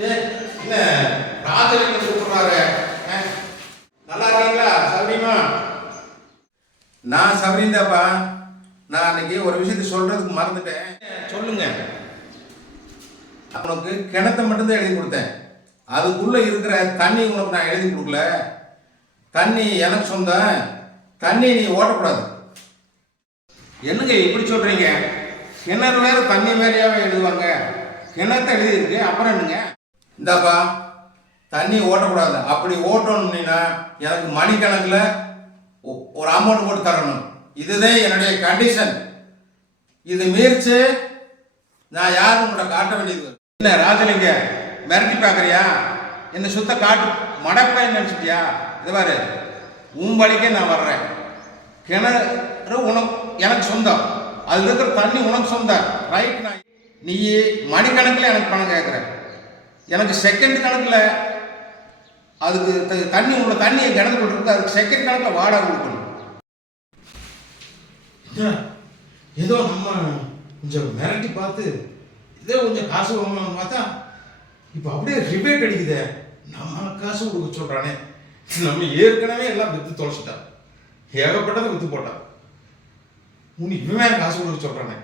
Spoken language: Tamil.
ஏ என்ன ராஜலிங்க கூப்பிடுறாரு? நல்லா இருக்கீங்களா சௌரியமா? நான் சௌரியந்தாப்பா. நான் அன்னைக்கு ஒரு விஷயத்தை சொல்றதுக்கு மறந்துட்டேன். சொல்லுங்க. உனக்கு கிணத்தை மட்டும்தான் எழுதி கொடுத்தேன். அதுக்குள்ள இருக்கிற தண்ணி உனக்கு நான் எழுதி கொடுக்கல. தண்ணி எனக்கு சொந்தம். தண்ணி நீ ஓட்டக்கூடாது. என்னங்க இப்படி சொல்றீங்க? கிணறு வேற தண்ணி வேறையாவே எழுதுவாங்க. கிணத்தை எழுதியிருக்கு, அப்புறம் என்னங்க? இந்தாப்பா, தண்ணி ஓட்டக்கூடாது. அப்படி ஓட்டணும்னா எனக்கு மணிக்கணக்கில் ஒரு அமௌண்ட் போட்டு தரணும். இதுதான் என்னுடைய கண்டிஷன். இது மீறிச்சு நான் யாரும் உங்களை காட்ட வேண்டியது. என்ன ராஜலிங்க மிரட்டி பார்க்குறியா? என்ன சுத்த காட்டு மடப்பைன்னு நினச்சிட்டியா? இது பாரு, உன் வழிக்கே நான் வர்றேன். கிணறு உனக்கு எனக்கு சொந்தம். அதில் இருக்கிற தண்ணி உனக்கு சொந்தம், ரைட்? நான் நீ மணிக்கணக்கில் எனக்கு பணம் கேட்குற. எனக்கு செகண்ட் கணக்கில் அதுக்கு தண்ணி உள்ள தண்ணியை கிணத்து கொடுத்துருக்கு. அதுக்கு செகண்ட் கணக்கில் வாடகை கொடுக்கணும். ஏதோ நம்ம கொஞ்சம் மிரட்டி பார்த்து இதே கொஞ்சம் காசு வாங்கலாம்னு பார்த்தா இப்போ அப்படியே ரிபேட் அடிக்குதே. நம்ம காசு கொடுக்க சொல்கிறானே. நம்ம ஏற்கனவே எல்லாம் விற்று தொலைச்சிட்டான். ஏகப்பட்டதை விற்று போட்டான். உனக்கு இவன் காசு கொடுக்க சொல்கிறானே.